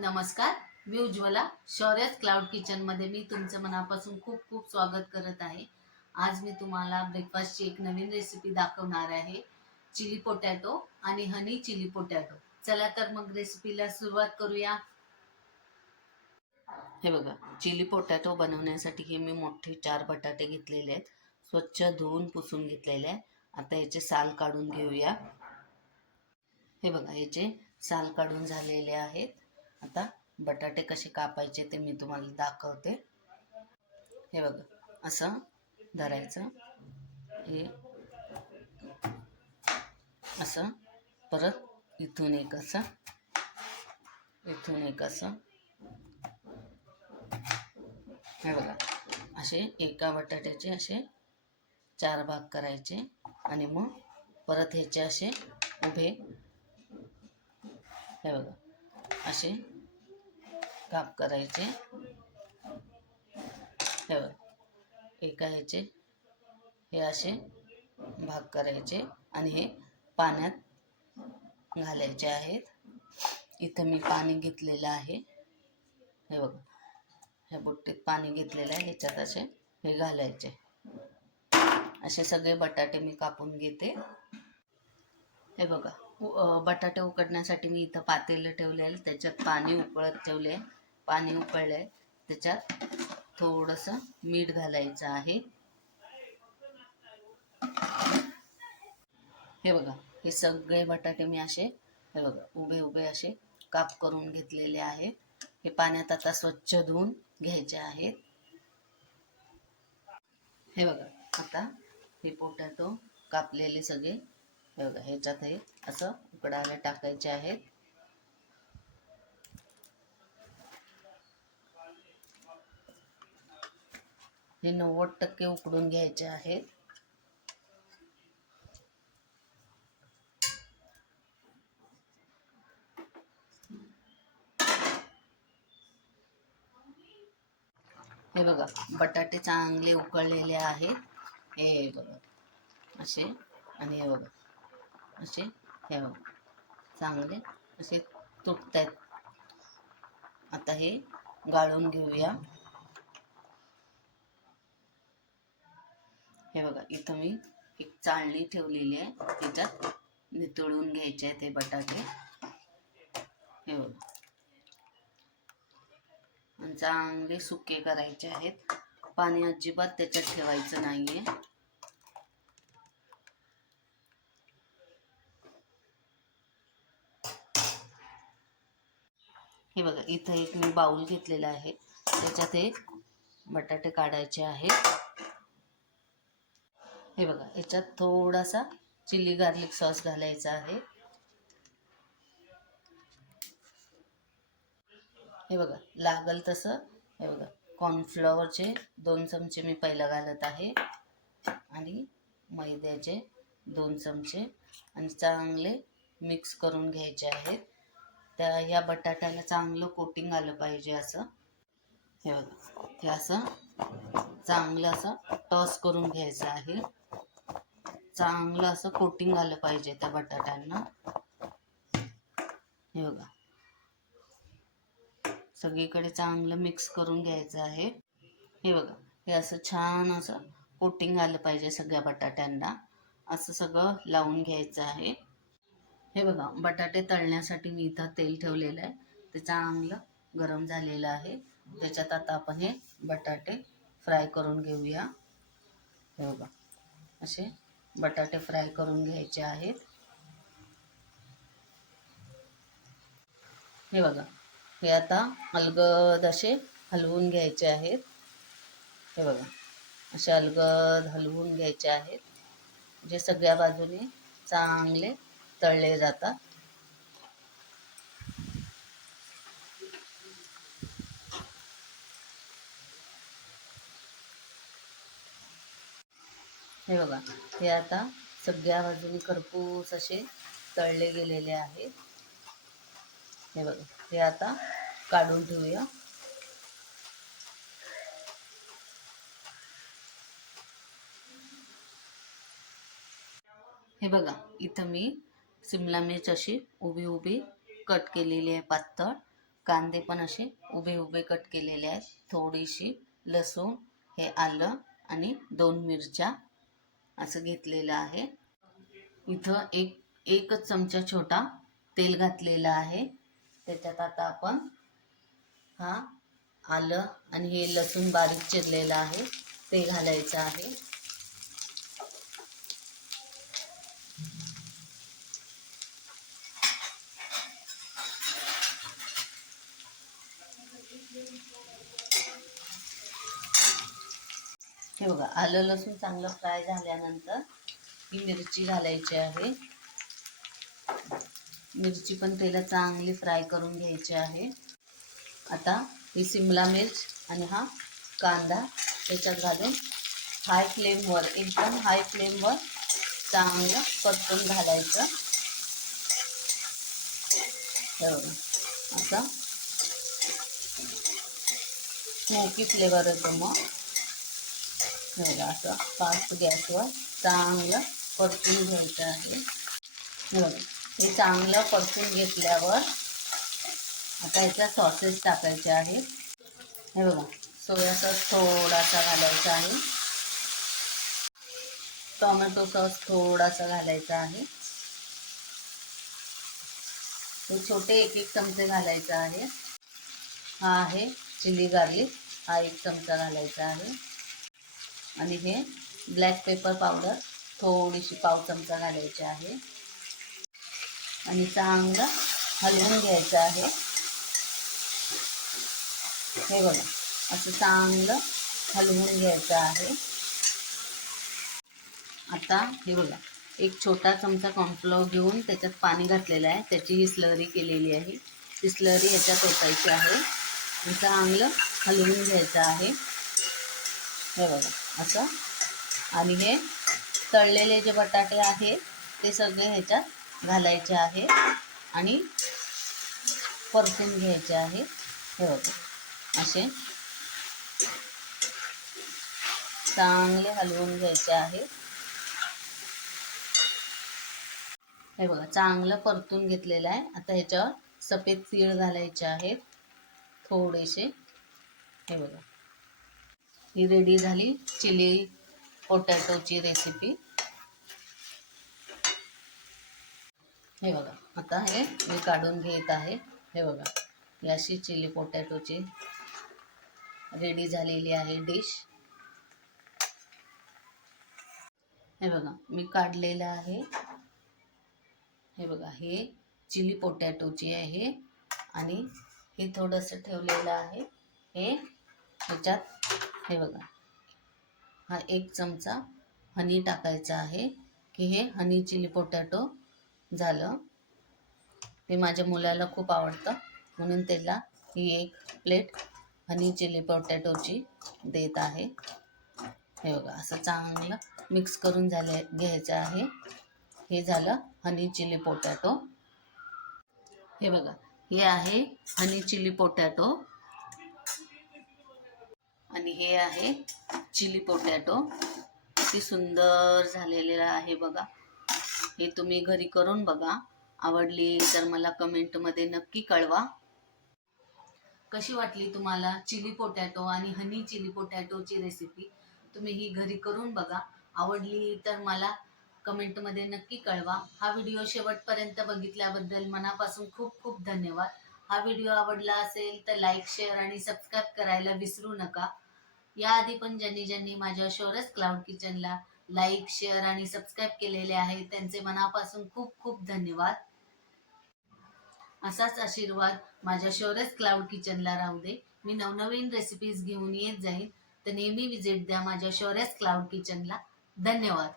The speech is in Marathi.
नमस्कार, मी उज्ज्वला. शौर्यस क्लाउड किचनमध्ये मी तुमचं मनापासून खूप खूप स्वागत करत आहे. आज मी तुम्हाला ब्रेकफास्टची एक नवीन रेसिपी दाखवणार आहे. चिली पोटॅटो आणि हनी चिली पोटॅटो. चला तर मग रेसिपीला सुरुवात करूया. हे बघा, चिली पोटॅटो बनवण्यासाठी हे मी मोठे 4 बटाटे घेतलेले आहेत. स्वच्छ धुवून पुसून घेतलेले आहे. आता याचे साल काढून घेऊया. हे बघा, याचे साल काढून झालेले आहेत. आता बटाटे कसे कापायचे ते मी तुम्हाला दाखवते. हे बघा, असं धरायचं, हे असं, परत इथून एक असं, इथून एक असं. हे बघा, असे एका बटाट्याचे असे 4 भाग करायचे आणि मग परत ह्याचे असे उभे, हे बघा, असे काप करायचे. हे बघा, एका ह्याचे हे असे भाग करायचे आणि हे पाण्यात घालायचे आहेत. इथं मी पाणी घेतलेलं आहे. हे बघा, ह्या बुट्टीत पाणी घेतलेलं आहे. ह्याच्यात असे हे घालायचे. असे सगळे बटाटे मी कापून घेते. हे बघा, बटाटे उकडण्यासाठी मी इथं पातेलं ठेवले आहे. त्याच्यात पाणी उकळत ठेवले. पाणी उकळलं आहे, त्याच्यात थोडंसं मीठ घालायचं आहे. हे बघा, हे सगळे बटाटे मी असे, हे बघा, उभे उभे असे काप करून घेतलेले आहेत. हे पाण्यात आता स्वच्छ धुवून घ्यायचे आहेत. हे बघा, आता हे पोटॅटो कापलेले सगळे, हे बघा, ह्याच्यात हे असं उकडायला टाकायचे आहेत. हे 90% उकडून घ्यायचे आहेत. हे बघा, बटाटे चांगले उकळलेले आहेत. हे बघा, असे, आणि हे बघा, असे, हे बघा, चांगले असे तुटत आहेत. आता हे गाळून घेऊया. हे बघा, इथं मी एक चाळणी ठेवलेली आहे. त्याच्यात नितळून घ्यायचे आहेत ते बटाटे. हे बघा, आणि चांगले सुके करायचे आहेत. पाणी अजिबात त्याच्यात ठेवायचं नाहीये. हे बघा, इथं एक मी बाउल घेतलेला आहे. त्याच्यात हे बटाटे काढायचे आहेत. हे बघा, याच्यात थोडासा चिली गार्लिक सॉस घालायचा आहे. हे बघा, लागल तसं. हे बघा, कॉर्नफ्लॉवरचे 2 चमचे मी पहिला घालत आहे आणि मैद्याचे 2 चमचे, आणि चांगले मिक्स करून घ्यायचे आहेत. या बटाट्याला चांगलं कोटिंग आलं पाहिजे असं. हे बघा, हे असं चांगलं असं टॉस करून घ्यायचं आहे. चांगलं असं कोटिंग आलं पाहिजे त्या बटाट्यांना. हे बघा, सगळीकडे चांगलं मिक्स करून घ्यायचं आहे. हे बघा, हे असं छान असं कोटिंग आलं पाहिजे सगळ्या बटाट्यांना. असं सगळं लावून घ्यायचं आहे. हे बघा, बटाटे तळण्यासाठी मी इथं तेल ठेवलेलं आहे. ते चांगलं गरम झालेलं आहे. त्याच्यात आता आपण हे बटाटे फ्राय करून घेऊया. हे बघा, असे बटाटे फ्राय करून घ्यायचे आहेत. हे बघा, हे आता अलगद असे हलवून घ्यायचे आहेत. हे बघा, असे अलगद हलवून घ्यायचे आहेत, जे सगळ्या बाजूने चांगले तळले जातात. हे बघा, हे आता सगळ्या बाजूने खरपूस असे तळले गेलेले आहेत. हे बघा, हे आता काढून ठेवूया. हे बघा, इथं मी सिमला मिर्च अशी उभी उभी कट केलेली आहे पातळ. कांदे पण असे उभे उभे कट केलेले आहेत, थोडीशी लसूण, हे आलं आणि 2 मिरच्या असं घेतलेलं आहे. इथं एकच चमचा छोटा तेल घातलेला आहे. त्याच्यात आता आपण हा आलं आणि हे लसूण बारीक चिरलेलं आहे ते घालायचं आहे. हे बघा, आलं लसूण चांगलं फ्राय झाल्यानंतर ही मिरची घालायची आहे. मिरची पण तेलात चांगली फ्राय करून घ्यायची आहे. आता ही शिमला मिर्च आणि हा कांदा त्याच्यात घालून एकदम हाय फ्लेमवर चांगलं परतून घालायचं. बरोबर असं स्मोकी फ्लेवर येतो. मग बघा, असं फास्ट गॅसवर चांगलं परतून घ्यायचं आहे. बघा, हे चांगलं परतून घेतल्यावर आता याच्यात सॉसेस टाकायचे आहेत. हे बघा, सोया सॉस थोडासा घालायचा आहे, टोमॅटो सॉस थोडासा घालायचा आहे. हे छोटे 1-1 चमचे घालायचा आहे. हा आहे चिली गार्लिक, हा 1 चमचा घालायचा आहे. आणि हे ब्लॅक पेपर पावडर थोडीशी पाव चमचा घालायची आहे. आणि चांगलं हलवून घ्यायचं आहे. हे बघा, असं चांगलं हलवून घ्यायचं आहे. आता हे बघा, एक छोटा चमचा कॉर्नफ्लोअर घेऊन त्याच्यात पाणी घातलेलं आहे, त्याची ही स्लरी केलेली आहे. ती स्लरी याच्यात ओतायची आहे आणि चांगलं हलवून घ्यायचं आहे. हे बघा असं. आणि हे तळलेले जे बटाटे आहेत ते सगळे ह्याच्यात घालायचे आहे आणि परतून घ्यायचे आहे. हे बघा, असे चांगले हलवून घ्यायचे आहे. हे बघा, चांगलं परतून घेतलेलं आहे. आता ह्याच्यावर सफेद तीळ घालायचे आहेत थोडेसे. हे बघा, ही रेडी झाली चिली पोटॅटोची रेसिपी. हे बघा, आता हे मी काढून घेत आहे. हे बघा, ही अशी चिली पोटॅटोची रेडी झालेली आहे डिश. हे बघा, मी काढलेलं आहे. हे बघा, हे चिली पोटॅटोची आहे आणि हे थोडंसं ठेवलेलं आहे. हे ह्याच्यात हे बघा, हा 1 चमचा हनी टाकायचा आहे की हे हनी चिली पोटॅटो झालं. ते माझ्या मुलाला खूप आवडतं म्हणून त्याला ही 1 प्लेट हनी चिली पोटॅटोची देत आहे. हे बघा, असं चांगलं मिक्स करून घ्यायचं आहे. हे झालं हनी चिली पोटॅटो. हे बघा, हे आहे हनी चिली पोटॅटो आणि हे आहे चिली पोटॅटो. किती सुंदर झालेलं आहे बघा. हे तुम्ही घरी करून बघा. आवडली तर मला कमेंटमध्ये नक्की कळवा. कशी वाटली तुम्हाला चिली पोटॅटो आणि हनी चिली पोटॅटोची रेसिपी? तुम्ही ही घरी करून बघा. आवडली तर मला कमेंटमध्ये नक्की कळवा. हा व्हिडिओ शेवटपर्यंत बघितल्याबद्दल मनापासून खूप खूप धन्यवाद. हा व्हिडिओ आवडला असेल तर लाईक, शेअर आणि सबस्क्राईब करायला विसरू नका. याआधी पण ज्यांनी माझ्या शौर्यस क्लाउड किचनला लाईक, शेअर आणि सबस्क्राईब केलेले आहे त्यांचे मनापासून खूप खूप धन्यवाद. असाच आशीर्वाद माझ्या शौर्यस क्लाउड किचनला राहू दे. मी नवनवीन रेसिपीज घेऊन येत जाईन, तर नेहमी विजिट द्या माझ्या शौर्यस क्लाउड किचनला. धन्यवाद.